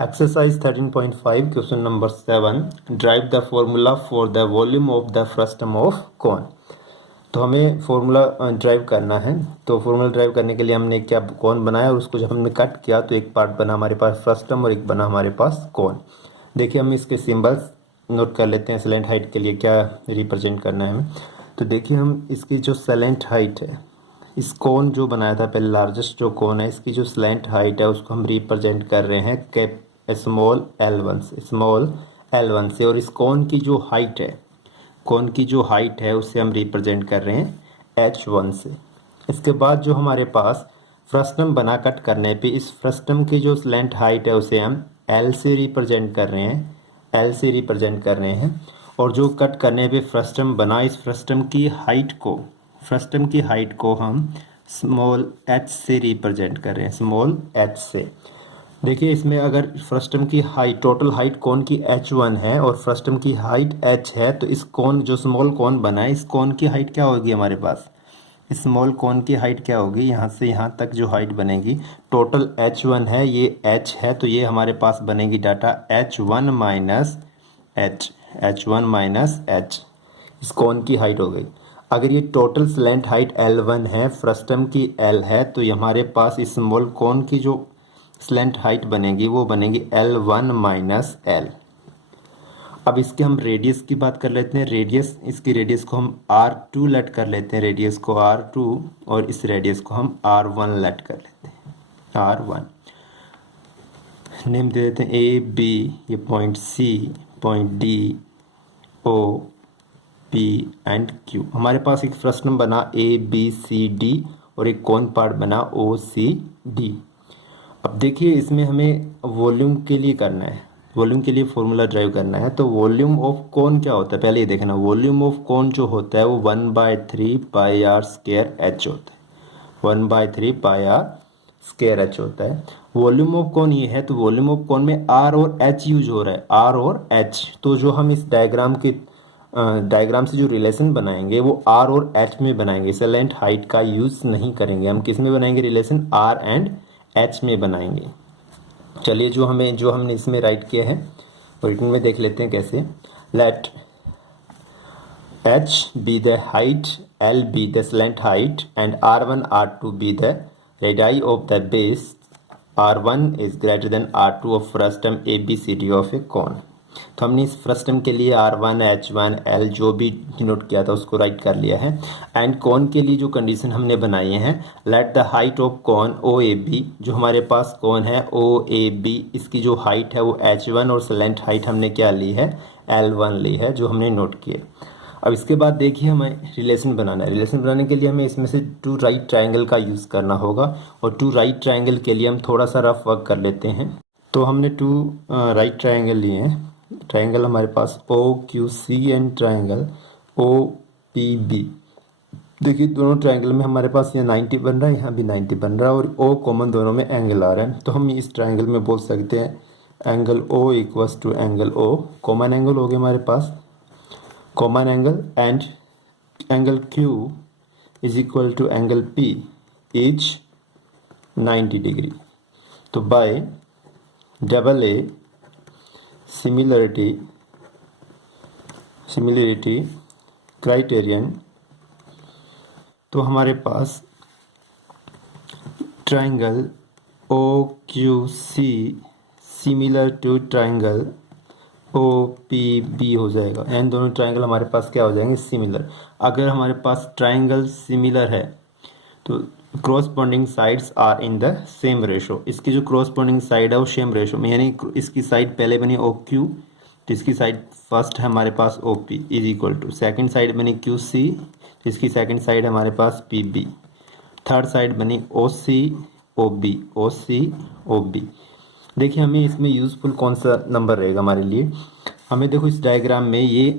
Exercise 13.5 question number 7 derive the formula for the volume of the frustum of cone. तो हमें formula drive करना है। तो formula drive करने के लिए हमने क्या कॉन बनाया और उसको जब हमने कट किया तो एक पार्ट बना हमारे पास फ्रस्टम और एक बना हमारे पास कॉन। देखिए हम इसके सिंबल्स नोट कर लेते हैं स्लैंट हाइट के लिए क्या रिप्रेजेंट करना है हमें। तो देखिए हम इसकी जो स्लैंट हाइट है, इस कोन जो बनाया था पहले लार्जेस्ट जो कोन है, इसकी जो स्लैंट हाइट है उसको हम रिप्रेजेंट कर रहे हैं कैप स्मॉल L1 से। और इस कोन की जो हाइट है, कोन की जो हाइट है उसे हम रिप्रेजेंट कर रहे हैं H1 से। इसके बाद जो हमारे पास फ्रस्टम बना कट करने पे इस फ्रस्टम की जो स्लैंट हाइट है उसे हम L से रिप्रेजेंट कर रहे हैं। और जो कट करने पे फ्रस्टम बना, इस फ्रस्टम की हाइट को हम स्मॉल h से रिप्रेजेंट कर रहे हैं, स्मॉल h से। देखिए इसमें अगर फ्रस्टम की हाइट, टोटल हाइट कोन की H1 है और फ्रस्टम की हाइट H है, तो इस कोन जो स्मॉल कोन बना है, इस कोन की हाइट क्या होगी हमारे पास, इस स्मॉल कोन की हाइट क्या होगी, यहाँ से यहाँ तक जो हाइट बनेगी, टोटल H1 है, ये H है, तो ये हमारे पास बनेगी डाटा H1 माइनस H, इस कोन की हाइट हो गई। अगर ये टोटल स्लैंट हाइट L1 है, फ्रस्टम की L है, तो ये हमारे पास इस स्मॉल कोन की जो स्लैंट हाइट बनेगी वो बनेगी L1 माइनस L। अब इसके हम रेडियस की बात कर लेते हैं। रेडियस, इसकी रेडियस को हम R2 लेट कर लेते हैं, रेडियस को R2, और इस रेडियस को हम R1 लेट कर लेते हैं, R1। नेम दे देते हैं A, B, ये point C, point D, O, P and Q। हमारे पास एक फ्रस्टम बना A, B, C, D और एक कॉन पार्ट बना O, C, D। अब देखिए इसमें हमें वॉल्यूम के लिए करना है, वॉल्यूम के लिए फॉर्मूला ड्राइव करना है। तो वॉल्यूम ऑफ कॉन क्या होता है, पहले ये देखना। वॉल्यूम ऑफ कॉन जो होता है वो 1/3 पाई आर स्क्वायर एच होता है, 1/3 पाई आर स्क्वायर एच होता है। वॉल्यूम ऑफ कॉन ये है, तो वॉल्यूम ऑफ कॉन में आर और एच यूज हो रहा है, आर और एच। तो जो हम इस डायग्राम से जो रिलेशन बनाएंगे वो आर और एच में बनाएंगे, स्लैंट हाइट का यूज नहीं करेंगे। हम किस में बनाएंगे रिलेशन, आर एंड एच में बनाएंगे। चलिए जो हमने इसमें राइट किया है रिटन में देख लेते हैं कैसे। Let H be the height, L be the slant height and R1 R2 be the radii of the base. R1 is greater than R2 of frustum ABCD of a cone. तो हमने इस frustum के लिए R1 H1 L जो भी denote किया था उसको राइट कर लिया है। एंड कॉन के लिए जो कंडीशन हमने बनाई है, let the height of cone OAB, जो हमारे पास कॉन है OAB, इसकी जो हाइट है वो H1 और स्लैंट हाइट हमने क्या ली है, L1 ली है, जो हमने नोट किए। अब इसके बाद देखिए हमें रिलेशन बनाना है। रिलेशन बनाने के लिए हमें इसमें से 2 राइट ट्राइंगल का यूज़ करना होगा, और 2 राइट ट्राइंगल के लिए हम थोड़ा सा रफ वर्क कर लेते हैं। तो हमने 2 राइट ट्राइंगल लिए हैं। ट्राइंगल हमारे पास OQC एंड ट्राइंगल OPB। देखिए दोनों ट्राइंगल में हमारे पास यहाँ 90 बन रहा है, यहाँ भी 90 बन रहा है, और O कॉमन दोनों में एंगल आ रहा है। तो हम इस ट्राइंगल में बोल सकते हैं angle O equals to angle O, common angle हो गया हमारे पास, common angle, and angle Q is equal to angle P is 90 degree. तो by double A similarity criterion, तो हमारे पास triangle OQC similar to triangle OPB हो जाएगा। एंड दोनों ट्राइंगल हमारे पास क्या हो जाएंगे, सिमिलर। अगर हमारे पास ट्राइंगल सिमिलर है तो corresponding sides are in the same ratio. इसकी जो क्रॉसपॉन्डिंग साइड है वो सेम रेशो में, यानी इसकी साइड पहले बनी OQ, तो इसकी साइड फर्स्ट है हमारे पास OP is equal to, second side बनी QC, तो इसकी सेकेंड साइड है हमारे पास PB, थर्ड साइड बनी OC OB। देखिए हमें इसमें यूजफुल कौन सा नंबर रहेगा हमारे लिए। हमें देखो इस डायग्राम में ये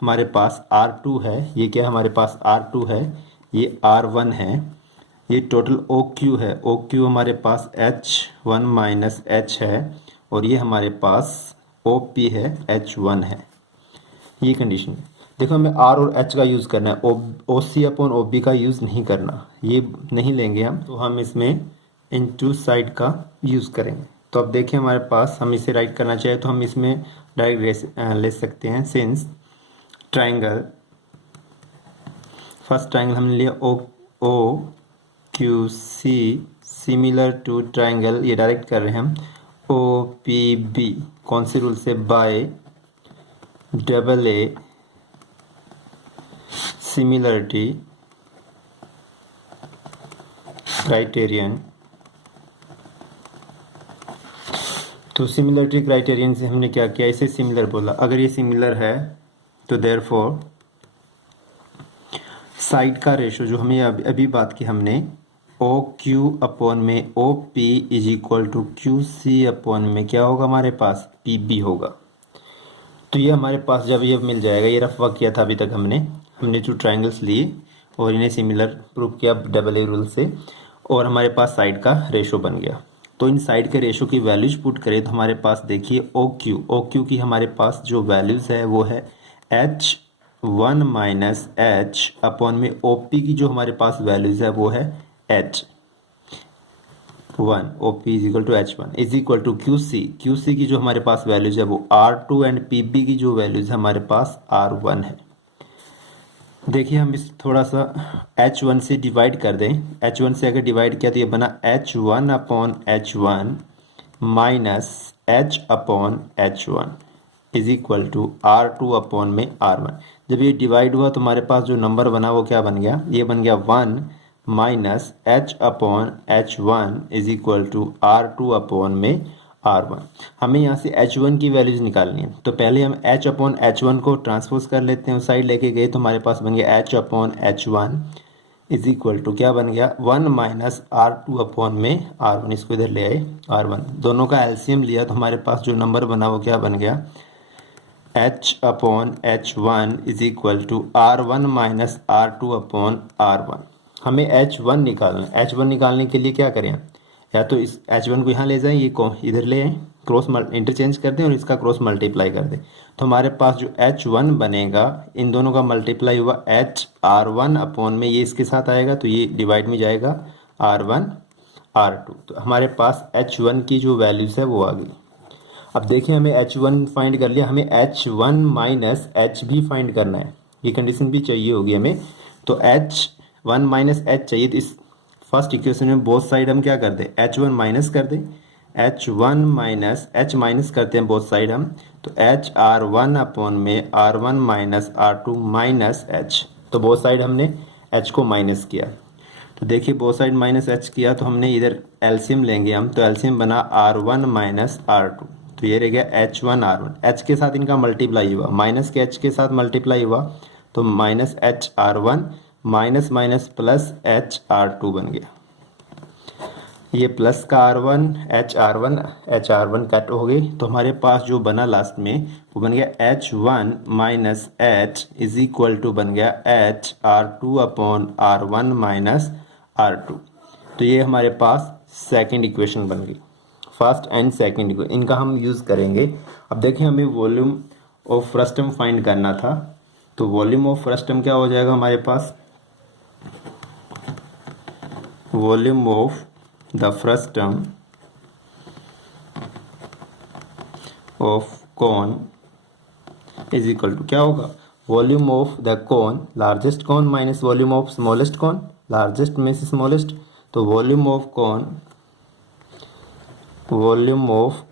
हमारे पास R2 है, ये क्या हमारे पास R2 है, ये R1 है, ये टोटल OQ है, OQ हमारे पास H1 माइनस H है, और ये हमारे पास OP है, H1 है। ये कंडीशन है। देखो हमें R और H का यूज़ करना है, OC अपॉन OB का यूज़ नहीं करना, ये नहीं लेंगे हम। तो हम इसमें इन 2 साइड का यूज़ करेंगे। तो अब देखिए हमारे पास, हम इसे राइट करना चाहे तो हम इसमें डायरेक्ट ले सकते हैं। सिंस ट्राइंगल, फर्स्ट ट्राइंगल हमने लिया O Q C similar to triangle, ये डायरेक्ट कर रहे हैं हम, ओ पी बी, कौन से रूल से, bye double A similarity criterion. तो सिमिलरिटी क्राइटेरियन से हमने क्या किया, इसे सिमिलर बोला। अगर ये सिमिलर है तो देयरफॉर साइड का रेशो जो हमें अभी बात की हमने, ओ क्यू अपॉन में O P is equal to Q C upon में क्या होगा हमारे पास, पी बी होगा। तो ये हमारे पास जब ये मिल जाएगा, ये रफ वर्क किया था अभी तक हमने जो ट्राइंगल्स लिए और इन्हें सिमिलर प्रूव किया डबल ए रूल से, और हमारे पास साइड का रेशो बन गया। तो इन साइड के रेशो की वैल्यूज पुट करें तो हमारे पास देखिए ओ क्यू की हमारे पास जो वैल्यूज है वो है H1 माइनस एच अपॉन में ओ पी की जो हमारे पास वैल्यूज है वो है H1, O P is equal to H1 is equal to Q C की जो हमारे पास वैल्यूज है वो R2 एंड पी बी की जो वैल्यूज है हमारे पास R1 है। देखिए हम इस थोड़ा सा H1 से डिवाइड कर दें, H1 से अगर डिवाइड किया तो ये बना H1 upon H1 minus H upon H1 is equal to R2 upon में R1। जब ये डिवाइड हुआ तो हमारे पास जो नंबर बना वो क्या बन गया, ये बन गया 1 minus H upon H1 is equal to R2 upon में R1। हमें यहाँ से H1 की वैल्यूज निकालनी है, तो पहले हम H अपॉन H1 को ट्रांसपोज कर लेते हैं, उस साइड लेके गए तो हमारे पास बन गया H upon H1 is equal to क्या बन गया 1 माइनस R2 अपॉन में R1, इसको इधर ले आए R1, दोनों का एलसीएम लिया तो हमारे पास जो नंबर बना वो क्या बन गया H upon H1 is equal to R1 minus R2 upon R1। हमें H1 निकालना है, H1 निकालने के लिए क्या करें, या तो इस H1 को यहाँ ले जाएं, ये को इधर ले आए, क्रॉस इंटरचेंज कर दें और इसका क्रॉस मल्टीप्लाई कर दें, तो हमारे पास जो H1 बनेगा इन दोनों का मल्टीप्लाई हुआ HR1 अपॉन में, ये इसके साथ आएगा तो ये डिवाइड में जाएगा R1 R2। तो हमारे पास H1 की जो वैल्यूज है वो आ गई। अब देखिए हमें H1 फाइंड कर लिया, हमें H1 माइनस H भी फाइंड करना है, ये कंडीशन भी चाहिए होगी हमें। तो H1 माइनस H चाहिए, तो इस फर्स्ट इक्वेशन में बोथ साइड हम क्या कर दें, H1 माइनस कर दें, H1 माइनस H माइनस करते हैं बोथ साइड हम, तो HR1 अपॉन में R1 minus R2 minus H, तो बोथ साइड हमने H को माइनस किया। तो देखिए बोथ साइड माइनस H किया तो हमने इधर एलसीएम लेंगे हम, तो एलसीएम बना R1 माइनस R2, तो ये रह गया H1 R1, H के साथ इनका मल्टीप्लाई हुआ, माइनस के H के साथ मल्टीप्लाई हुआ तो minus H R1 minus minus plus H R2 बन गया, ये प्लस का R1 H R1 कट हो गई, तो हमारे पास जो बना लास्ट में वो बन गया H1 minus H is equal to बन गया H R2 upon R1 minus R2। तो ये हमारे पास सेकंड इक्वेशन बन गई, फर्स्ट एंड सेकंड इक्वेशन, इनका हम यूज़ करेंगे। अब देखिए हमें वॉल्यूम ऑफ फ्रस्टम फाइंड करना था, तो वॉल्यूम ऑफ फ्रस्टम क्या हो जाएगा हमारे पास, volume of the frustum of cone is equal to क्या होगा, volume of the cone, largest cone minus volume of smallest cone, largest में से स्मॉलेस्ट, तो volume of cone, volume of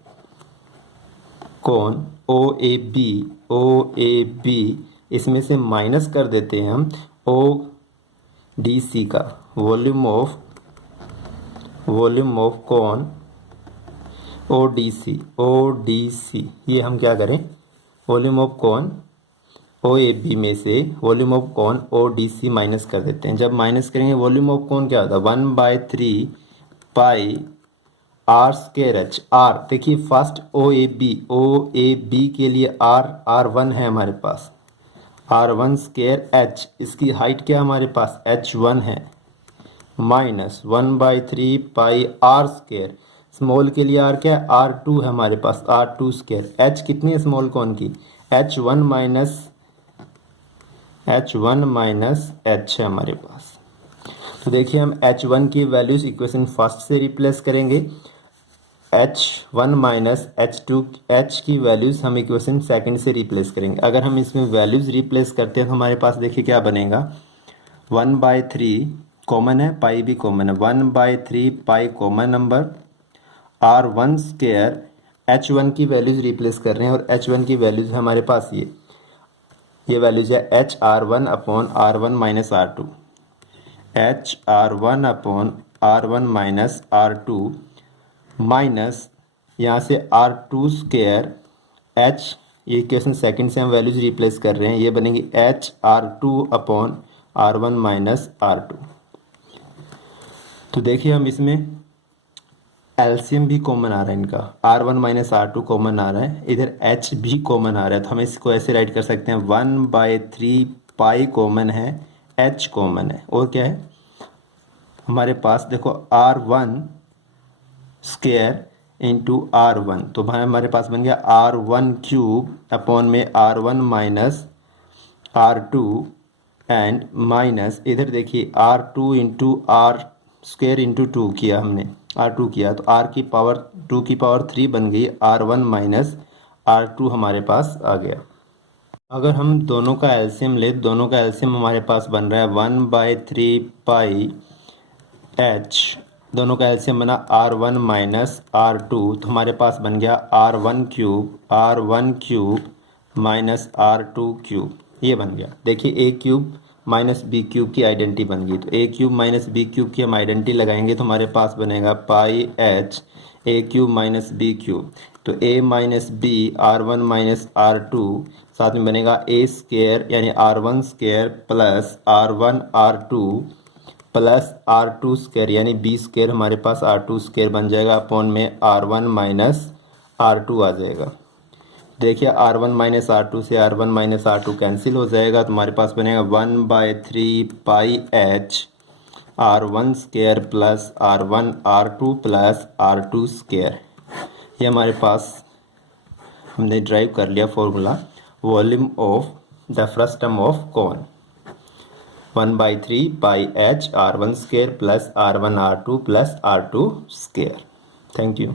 cone O A B, इसमें से minus कर देते हैं हम ओ डी सी का, volume of cone O D C, ये हम क्या करें, volume of cone O A B में से volume of cone O D C minus कर देते हैं। जब माइनस करेंगे वॉल्यूम ऑफ कॉन क्या होता है 1/3 pi R square H, R देखिए फर्स्ट ओ ए बी के लिए R1 है हमारे पास, R1 स्केयर एच, इसकी हाइट क्या हमारे पास H1 है, minus 1/3 pi R square, small के लिए आर क्या है R2 है हमारे पास, R2 स्केयर, एच कितनी है स्मॉल कौन की H1 माइनस H है हमारे पास। तो देखिए हम H1 की वैल्यूज इक्वेशन फर्स्ट से रिप्लेस करेंगे, H1 माइनस H2 H की वैल्यूज़ हम इक्वेशन सेकंड से रिप्लेस करेंगे। अगर हम इसमें वैल्यूज़ रिप्लेस करते हैं तो हमारे पास देखिए क्या बनेगा, 1/3 कॉमन है, पाई भी कॉमन है, 1/3 pi common number, R1 square, H1 की वैल्यूज़ रिप्लेस कर रहे हैं और H1 की वैल्यूज़ हमारे पास ये वैल्यूज़ है HR1 upon R1 minus R2, HR1 upon R1 minus R2 minus यहाँ से R2 स्क्वायर H, ये इक्वेशन सेकंड से हम वैल्यूज रिप्लेस कर रहे हैं, ये बनेगी HR2 upon R1 minus R2। तो देखिए हम इसमें एलसीएम भी कॉमन आ रहा है इनका, R1 माइनस R2 कॉमन आ रहा है, इधर H भी कॉमन आ रहा है, तो हम इसको ऐसे राइट कर सकते हैं 1/3 पाई कॉमन है, H कॉमन है, और क्या है हमारे पास देखो R1 स्क्वायर इंटू R1, तो भाई हमारे पास बन गया R1 क्यूब अपॉन में R1 minus R2 and minus इधर देखिए R2 into R square into 2 किया हमने, R2 किया तो R की पावर 2 की पावर 3 बन गई, R1 माइनस R2 हमारे पास आ गया। अगर हम दोनों का एलसीएम ले, दोनों का एलसीएम हमारे पास बन रहा है 1/3 पाई H, दोनों का एलसीएम बना R1 माइनस R2, तो हमारे पास बन गया R1 cube minus R2 cube, ये बन गया। देखिए ए क्यूब माइनस बी क्यूब की आइडेंटिटी बन गई, तो ए क्यूब माइनस बी क्यूब की हम आइडेंटिटी लगाएंगे तो हमारे पास बनेगा पाई H ए क्यूब माइनस बी क्यूब, तो ए minus B R1 minus R2 साथ में बनेगा ए स्क्वायर यानी R1 square plus R1 R2 plus R2 square यानी बी स्क्वायर हमारे पास R2 स्क्वायर बन जाएगा अपॉन में R1 माइनस R2 आ जाएगा। देखिए R1 माइनस R2 से R1 माइनस R2 कैंसिल हो जाएगा, तो हमारे पास बनेगा 1/3 pi H R1 square plus R1 R2 plus R2 square, ये हमारे पास हमने ड्राइव कर लिया formula volume of the frustum of cone, 1/3 pi H R1 square plus R1 R2 plus R2 square. Thank you.